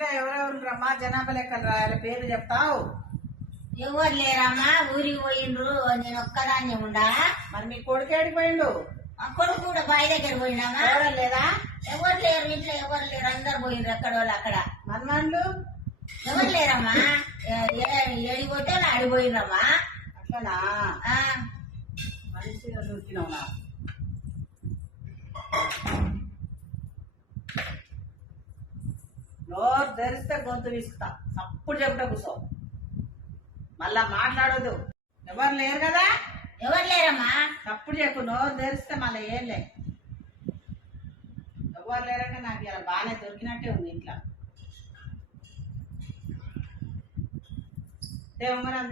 ఇంట్లో ఎవరెవరు రమ్మా జనాభా లెక్కలు రాయాలి పేరు చెప్తావు. ఎవరు లేరమ్మా, ఊరికి పోయిండ్రు, నేను ఒక్కదాన్ని ఉండా. మరి మీ కొడుకేడికి పోయిండు? మా కొడుకు కూడా బావి దగ్గర పోయినామా. ఎవరు లేదా? ఎవరు లేరు ఇంట్లో, ఎవరు లేరు, అందరు పోయిండ్రు ఎక్కడ వాళ్ళు అక్కడ. మన్మాన్లు ఎవరు లేరమ్మా, ఏడిపోతే ఆడిపోయిండ్రమ్మా. అట్లనా? మంచిగా దొరికినావు నా. నోరు తెరిస్తే గొంతు తీసుకుతా, అప్పుడు చెప్తా కూర్చో, మళ్ళా మాట్లాడొద్దు. ఎవరు లేరు కదా? ఎవరు లేరమ్మా. అప్పుడు చెప్పు, నోరు తెరిస్తే మళ్ళీ ఏం లే. ఎవరు లేరంటే నాకు ఇలా బాగానే దొరికినట్టే ఉంది ఇంట్లో. దేవమ్మరా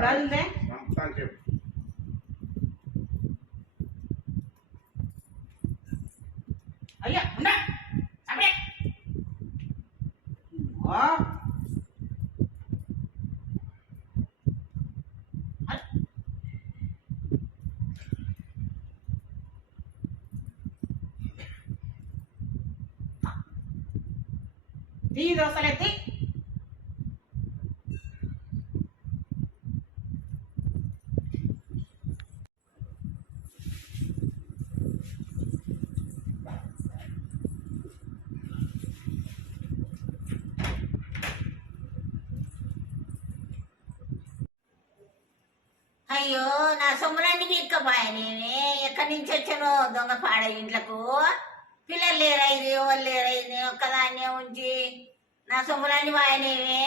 గల్దే అయ్యా ఉండ అప్పుడే తీ దోసలెత్తి. అయ్యో, నా సొమ్ములన్నీ పీక్కపోయా. నేనే ఎక్కడి నుంచి వచ్చానో దొంగ పాడ ఇంట్లకు. పిల్లలు లేరైరు, ఎవరు లేరైరు, నేను ఒక్కదాన్నే ఉంచి నా సొమ్ములన్నీ వాయనేవే.